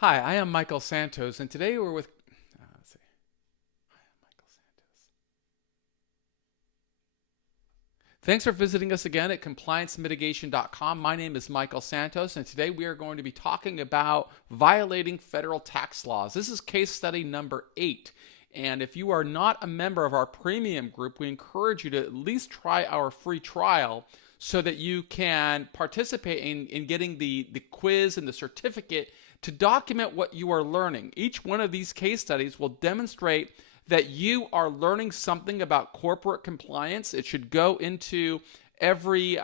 Hi, I am Michael Santos, and today we're with. Let's see. Hi, I'm Michael Santos. Thanks for visiting us again at compliancemitigation.com. My name is Michael Santos, and today we are going to be talking about violating federal tax laws. This is case study number 8. And if you are not a member of our premium group, we encourage you to at least try our free trial so that you can participate in getting the quiz and the certificate to document what you are learning. Each one of these case studies will demonstrate that you are learning something about corporate compliance. It should go into every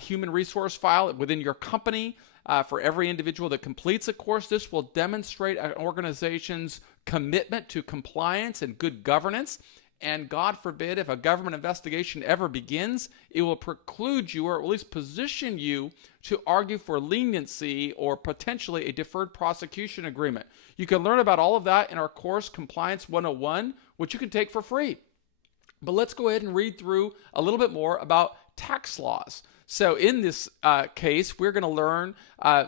human resource file within your company. For every individual that completes a course, this will demonstrate an organization's commitment to compliance and good governance. And God forbid, if a government investigation ever begins, it will preclude you, or at least position you, to argue for leniency or potentially a deferred prosecution agreement. You can learn about all of that in our course, Compliance 101, which you can take for free. But let's go ahead and read through a little bit more about tax laws. So in this case, we're going to learn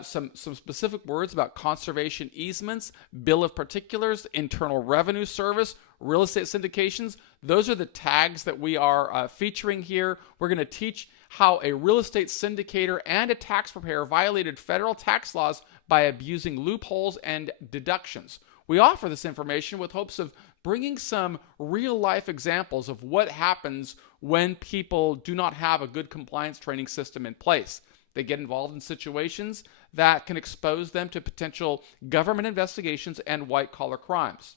some specific words about conservation easements, bill of particulars, internal revenue service, real estate syndications. Those are the tags that we are featuring here. We're going to teach how a real estate syndicator and a tax preparer violated federal tax laws by abusing loopholes and deductions. We offer this information with hopes of bringing some real-life examples of what happens when people do not have a good compliance training system in place. They get involved in situations that can expose them to potential government investigations and white-collar crimes.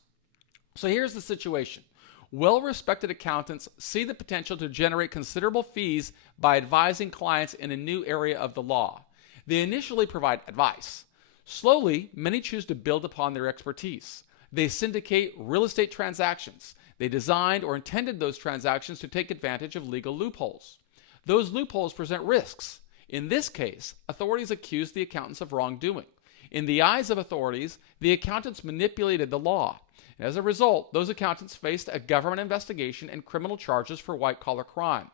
So here's the situation. Well-respected accountants see the potential to generate considerable fees by advising clients in a new area of the law. They initially provide advice. Slowly, many choose to build upon their expertise. They syndicate real estate transactions. They designed or intended those transactions to take advantage of legal loopholes. Those loopholes present risks. In this case, authorities accuse the accountants of wrongdoing. In the eyes of authorities, the accountants manipulated the law. As a result, those accountants faced a government investigation and criminal charges for white-collar crime.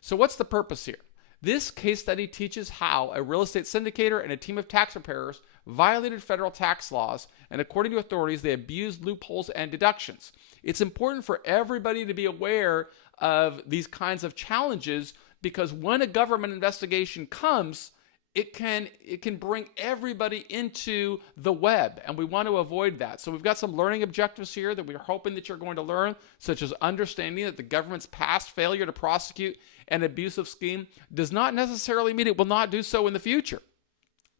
So what's the purpose here? This case study teaches how a real estate syndicator and a team of tax preparers violated federal tax laws, and according to authorities, they abused loopholes and deductions. It's important for everybody to be aware of these kinds of challenges, because when a government investigation comes, it can bring everybody into the web, and we want to avoid that. So we've got some learning objectives here that we're hoping that you're going to learn, such as understanding that the government's past failure to prosecute an abusive scheme does not necessarily mean it will not do so in the future.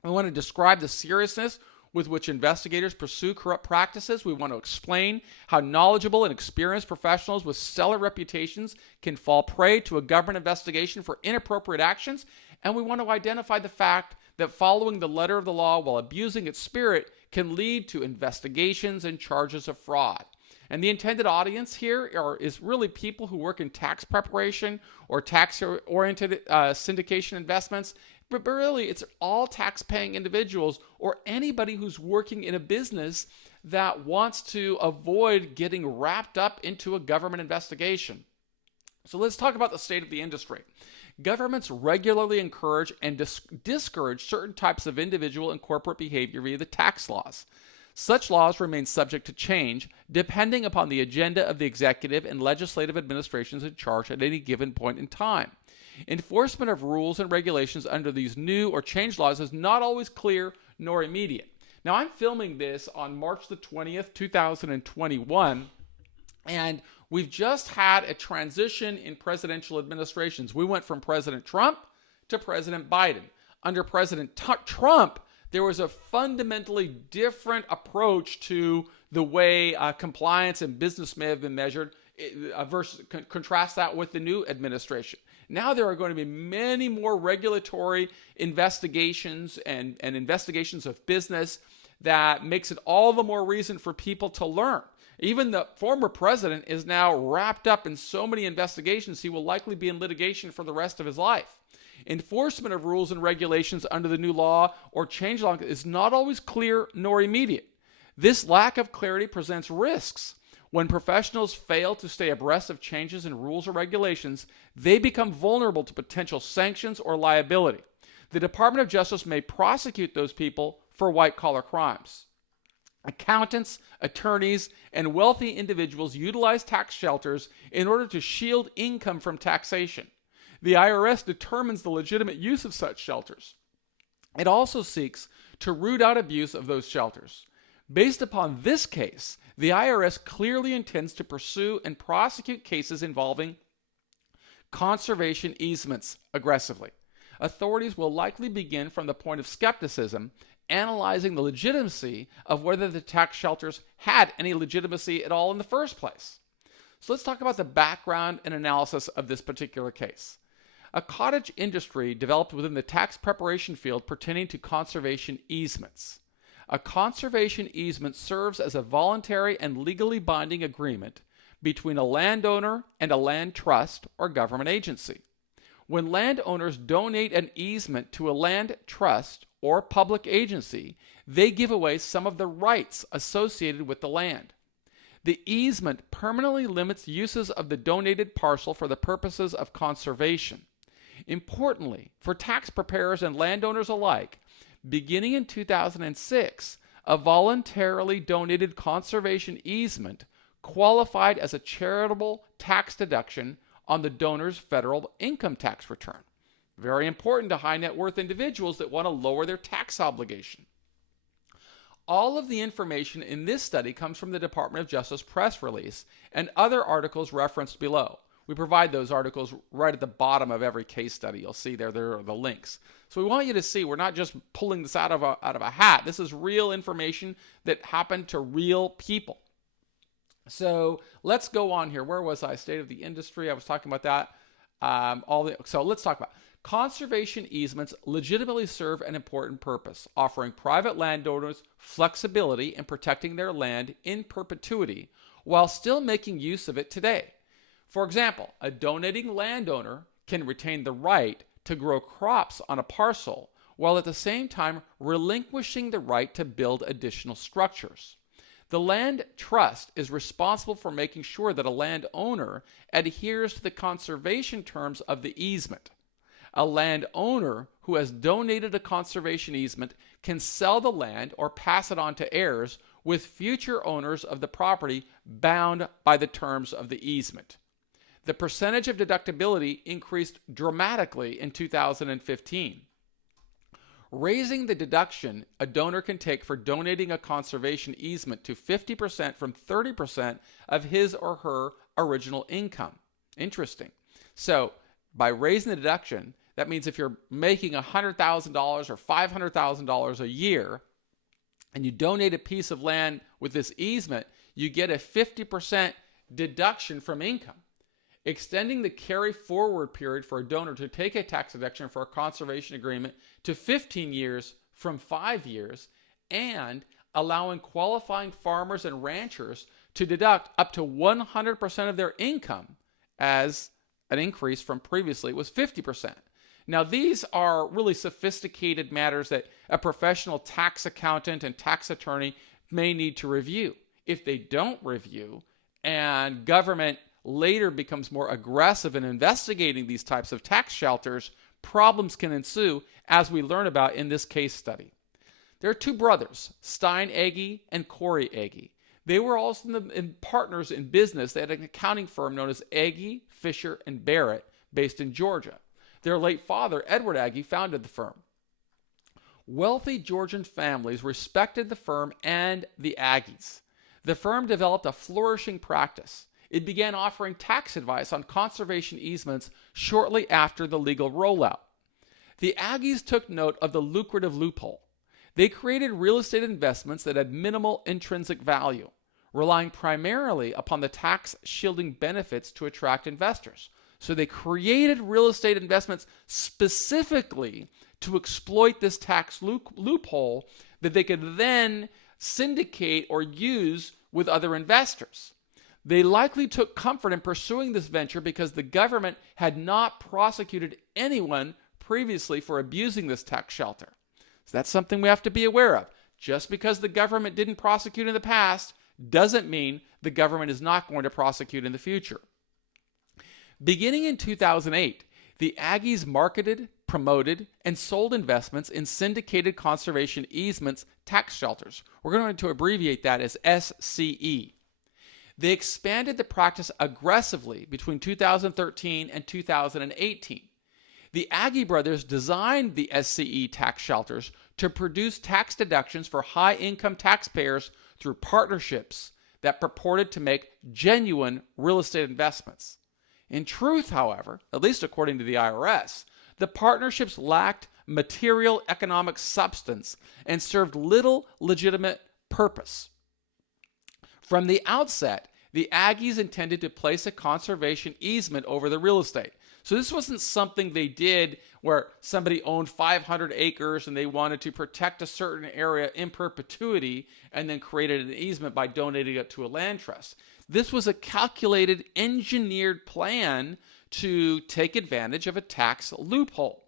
We want to describe the seriousness with which investigators pursue corrupt practices. We want to explain how knowledgeable and experienced professionals with stellar reputations can fall prey to a government investigation for inappropriate actions. And we want to identify the fact that following the letter of the law while abusing its spirit can lead to investigations and charges of fraud. And the intended audience here is really people who work in tax preparation or tax-oriented syndication investments. But really, it's all tax-paying individuals or anybody who's working in a business that wants to avoid getting wrapped up into a government investigation. So let's talk about the state of the industry. Governments regularly encourage and discourage certain types of individual and corporate behavior via the tax laws. Such laws remain subject to change depending upon the agenda of the executive and legislative administrations in charge at any given point in time. Enforcement of rules and regulations under these new or changed laws is not always clear nor immediate. Now, I'm filming this on March the 20th, 2021, and we've just had a transition in presidential administrations. We went from President Trump to President Biden. Under President Trump, there was a fundamentally different approach to the way compliance and business may have been measured. Contrast that with the new administration. Now there are going to be many more regulatory investigations and investigations of business that makes it all the more reason for people to learn. Even the former president is now wrapped up in so many investigations, he will likely be in litigation for the rest of his life. Enforcement of rules and regulations under the new law or change law is not always clear nor immediate. This lack of clarity presents risks. When professionals fail to stay abreast of changes in rules or regulations, they become vulnerable to potential sanctions or liability. The Department of Justice may prosecute those people for white-collar crimes. Accountants, attorneys, and wealthy individuals utilize tax shelters in order to shield income from taxation. The IRS determines the legitimate use of such shelters. It also seeks to root out abuse of those shelters. Based upon this case, the IRS clearly intends to pursue and prosecute cases involving conservation easements aggressively. Authorities will likely begin from the point of skepticism, analyzing the legitimacy of whether the tax shelters had any legitimacy at all in the first place. So let's talk about the background and analysis of this particular case. A cottage industry developed within the tax preparation field pertaining to conservation easements. A conservation easement serves as a voluntary and legally binding agreement between a landowner and a land trust or government agency. When landowners donate an easement to a land trust or public agency, they give away some of the rights associated with the land. The easement permanently limits uses of the donated parcel for the purposes of conservation. Importantly, for tax preparers and landowners alike, beginning in 2006, a voluntarily donated conservation easement qualified as a charitable tax deduction on the donor's federal income tax return. Very important to high net worth individuals that want to lower their tax obligation. All of the information in this study comes from the Department of Justice press release and other articles referenced below. We provide those articles right at the bottom of every case study. You'll see there are the links. So we want you to see we're not just pulling this out of a hat. This is real information that happened to real people. So let's go on here. Where was I? State of the industry. I was talking about that. So let's talk about conservation easements. Legitimately serve an important purpose, offering private landowners flexibility in protecting their land in perpetuity while still making use of it today. For example, a donating landowner can retain the right to grow crops on a parcel while at the same time relinquishing the right to build additional structures. The land trust is responsible for making sure that a landowner adheres to the conservation terms of the easement. A landowner who has donated a conservation easement can sell the land or pass it on to heirs with future owners of the property bound by the terms of the easement. The percentage of deductibility increased dramatically in 2015. Raising the deduction a donor can take for donating a conservation easement to 50% from 30% of his or her original income. Interesting. So by raising the deduction, that means if you're making $100,000 or $500,000 a year and you donate a piece of land with this easement, you get a 50% deduction from income. Extending the carry forward period for a donor to take a tax deduction for a conservation agreement to 15 years from 5 years, and allowing qualifying farmers and ranchers to deduct up to 100% of their income, as an increase from previously was 50%. Now, these are really sophisticated matters that a professional tax accountant and tax attorney may need to review. If they don't review and government later becomes more aggressive in investigating these types of tax shelters, problems can ensue, as we learn about in this case study. There are two brothers, Stein Agee and Corey Agee. They were also partners in business. They had an accounting firm known as Agee Fisher Barrett, based in Georgia. Their late father, Edward Agee, founded the firm. Wealthy Georgian families respected the firm and the Agees. The firm developed a flourishing practice. It began offering tax advice on conservation easements shortly after the legal rollout. The Agees took note of the lucrative loophole. They created real estate investments that had minimal intrinsic value, relying primarily upon the tax shielding benefits to attract investors. So they created real estate investments specifically to exploit this tax loophole that they could then syndicate or use with other investors. They likely took comfort in pursuing this venture because the government had not prosecuted anyone previously for abusing this tax shelter. So that's something we have to be aware of. Just because the government didn't prosecute in the past doesn't mean the government is not going to prosecute in the future. Beginning in 2008, the Agees marketed, promoted, and sold investments in syndicated conservation easements tax shelters. We're going to abbreviate that as SCE. They expanded the practice aggressively between 2013 and 2018. The Agee brothers designed the SCE tax shelters to produce tax deductions for high-income taxpayers through partnerships that purported to make genuine real estate investments. In truth, however, at least according to the IRS, the partnerships lacked material economic substance and served little legitimate purpose. From the outset, the Agees intended to place a conservation easement over the real estate. So this wasn't something they did where somebody owned 500 acres and they wanted to protect a certain area in perpetuity and then created an easement by donating it to a land trust. This was a calculated, engineered plan to take advantage of a tax loophole.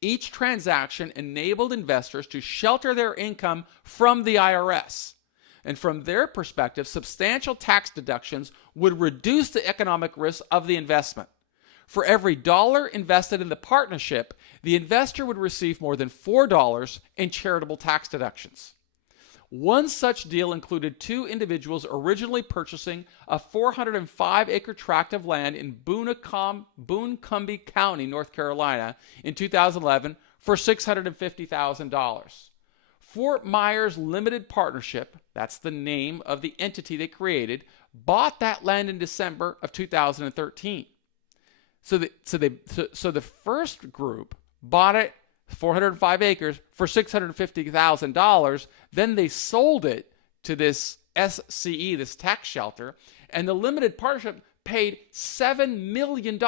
Each transaction enabled investors to shelter their income from the IRS. And from their perspective, substantial tax deductions would reduce the economic risk of the investment. For every dollar invested in the partnership, the investor would receive more than $4 in charitable tax deductions. One such deal included two individuals originally purchasing a 405-acre tract of land in Boone County, North Carolina in 2011 for $650,000. Fort Myers Limited Partnership, that's the name of the entity they created, bought that land in December of 2013. So the first group bought it, 405 acres, for $650,000. Then they sold it to this SCE, this tax shelter, and the limited partnership paid $7 million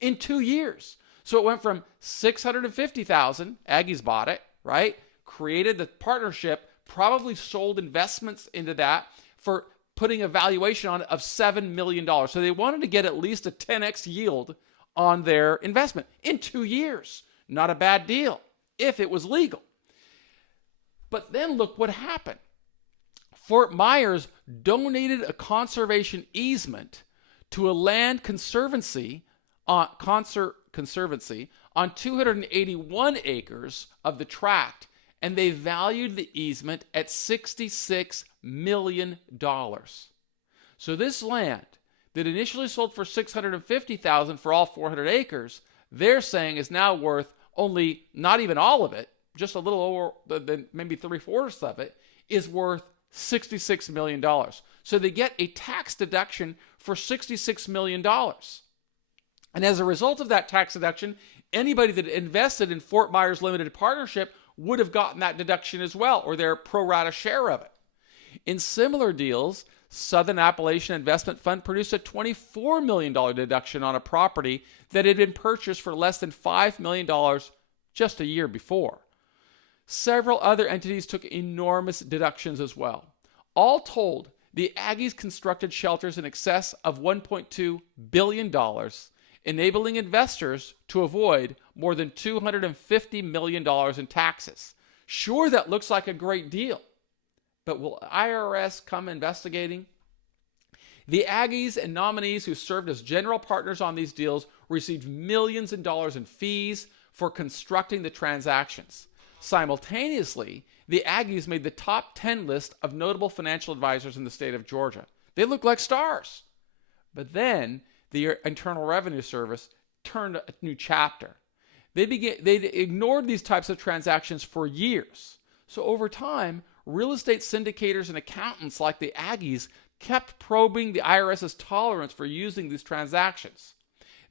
in 2 years. So it went from $650,000, Agees bought it, right? Created the partnership, probably sold investments into that for putting a valuation on it of $7 million. So they wanted to get at least a 10x yield on their investment in 2 years. Not a bad deal if it was legal. But then look what happened. Fort Myers donated a conservation easement to a land conservancy on 281 acres of the tract, and they valued the easement at $66 million. So this land that initially sold for $650,000 for all 400 acres, they're saying is now worth only, not even all of it, just a little over, maybe 3/4 of it, is worth $66 million. So they get a tax deduction for $66 million. And as a result of that tax deduction, anybody that invested in Fort Myers Limited Partnership would have gotten that deduction as well, or their pro rata share of it. In similar deals, Southern Appalachian Investment Fund produced a $24 million deduction on a property that had been purchased for less than $5 million just a year before. Several other entities took enormous deductions as well. All told, the Agees constructed shelters in excess of $1.2 billion, enabling investors to avoid more than $250 million in taxes. Sure, that looks like a great deal, but will IRS come investigating? The Agees and nominees who served as general partners on these deals received millions of dollars in fees for constructing the transactions. Simultaneously, the Agees made the top 10 list of notable financial advisors in the state of Georgia. They look like stars. But then the Internal Revenue Service turned a new chapter. They ignored these types of transactions for years. So over time, real estate syndicators and accountants like the Agees kept probing the IRS's tolerance for using these transactions.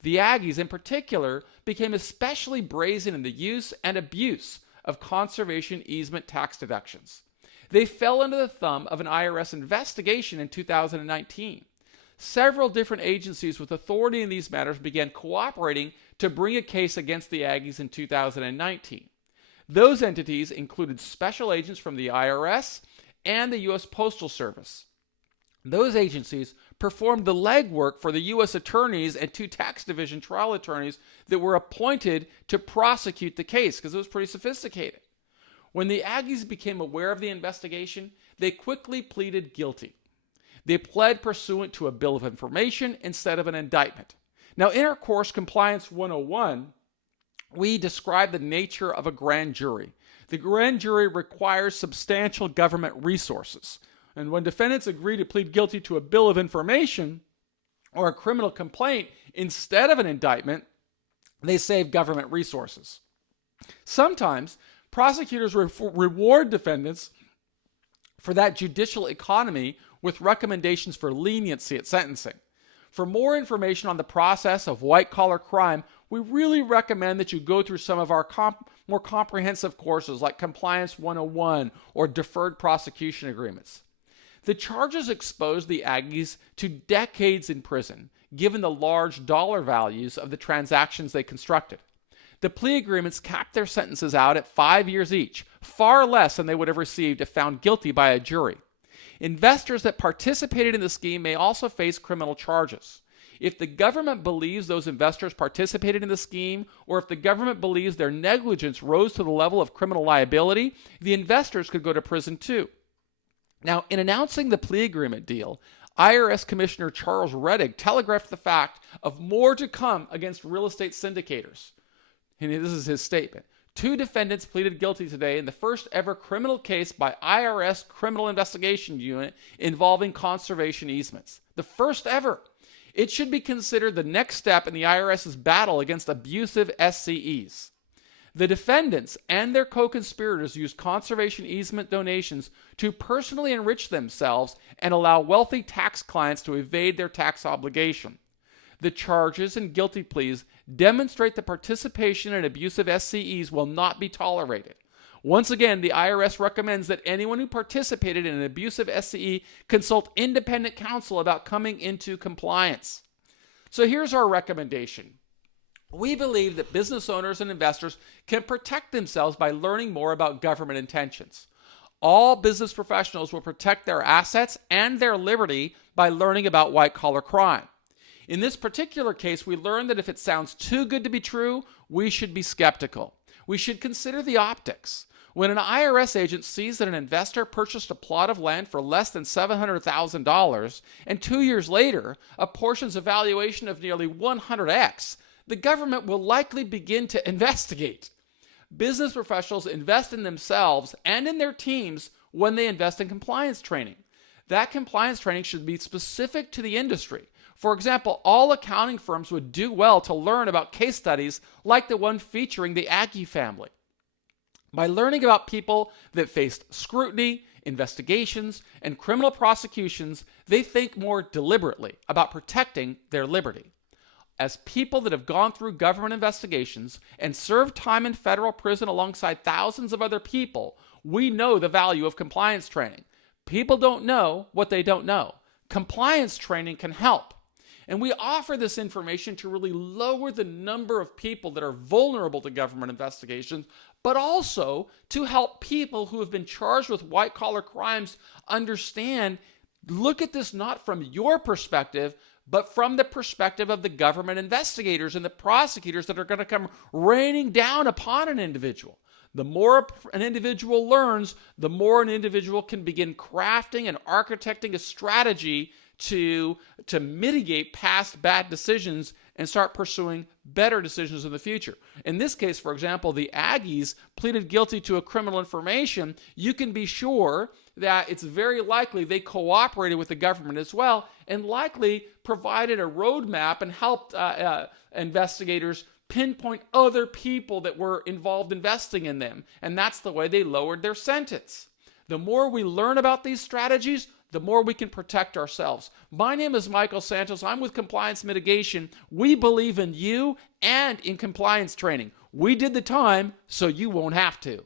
The Agees, in particular, became especially brazen in the use and abuse of conservation easement tax deductions. They fell under the thumb of an IRS investigation in 2019. Several different agencies with authority in these matters began cooperating to bring a case against the Agees in 2019. Those entities included special agents from the IRS and the U.S. Postal Service. Those agencies performed the legwork for the U.S. attorneys and 2 tax division trial attorneys that were appointed to prosecute the case because it was pretty sophisticated. When the Agees became aware of the investigation, they quickly pleaded guilty. They pled pursuant to a bill of information instead of an indictment. Now, in our course, Compliance 101, we describe the nature of a grand jury. The grand jury requires substantial government resources. And when defendants agree to plead guilty to a bill of information or a criminal complaint instead of an indictment, they save government resources. Sometimes prosecutors reward defendants for that judicial economy with recommendations for leniency at sentencing. For more information on the process of white-collar crime, we really recommend that you go through some of our more comprehensive courses like Compliance 101 or Deferred Prosecution Agreements. The charges exposed the Agees to decades in prison, given the large dollar values of the transactions they constructed. The plea agreements capped their sentences out at 5 years each, far less than they would have received if found guilty by a jury. Investors that participated in the scheme may also face criminal charges. If the government believes those investors participated in the scheme, or if the government believes their negligence rose to the level of criminal liability, the investors could go to prison too. Now, in announcing the plea agreement deal, IRS Commissioner Charles Rettig telegraphed the fact of more to come against real estate syndicators. And this is his statement. 2 defendants pleaded guilty today in the first ever criminal case by IRS Criminal Investigation Unit involving conservation easements. The first ever. It should be considered the next step in the IRS's battle against abusive SCEs. The defendants and their co-conspirators used conservation easement donations to personally enrich themselves and allow wealthy tax clients to evade their tax obligation. The charges and guilty pleas demonstrate that participation in abusive SCEs will not be tolerated. Once again, the IRS recommends that anyone who participated in an abusive SCE consult independent counsel about coming into compliance. So here's our recommendation. We believe that business owners and investors can protect themselves by learning more about government intentions. All business professionals will protect their assets and their liberty by learning about white-collar crime. In this particular case, we learned that if it sounds too good to be true, we should be skeptical. We should consider the optics. When an IRS agent sees that an investor purchased a plot of land for less than $700,000, and 2 years later apportions a valuation of nearly 100x, the government will likely begin to investigate. Business professionals invest in themselves and in their teams when they invest in compliance training. That compliance training should be specific to the industry. For example, all accounting firms would do well to learn about case studies like the one featuring the Agee family. By learning about people that faced scrutiny, investigations, and criminal prosecutions, they think more deliberately about protecting their liberty. As people that have gone through government investigations and served time in federal prison alongside thousands of other people, we know the value of compliance training. People don't know what they don't know. Compliance training can help. And we offer this information to really lower the number of people that are vulnerable to government investigations, but also to help people who have been charged with white-collar crimes understand, look at this not from your perspective, but from the perspective of the government investigators and the prosecutors that are going to come raining down upon an individual. The more an individual learns, the more an individual can begin crafting and architecting a strategy to mitigate past bad decisions and start pursuing better decisions in the future. In this case, for example, the Agees pleaded guilty to a criminal information. You can be sure that it's very likely they cooperated with the government as well and likely provided a roadmap and helped investigators pinpoint other people that were involved investing in them. And that's the way they lowered their sentence. The more we learn about these strategies, the more we can protect ourselves. My name is Michael Santos. I'm with Compliance Mitigation. We believe in you and in compliance training. We did the time, so you won't have to.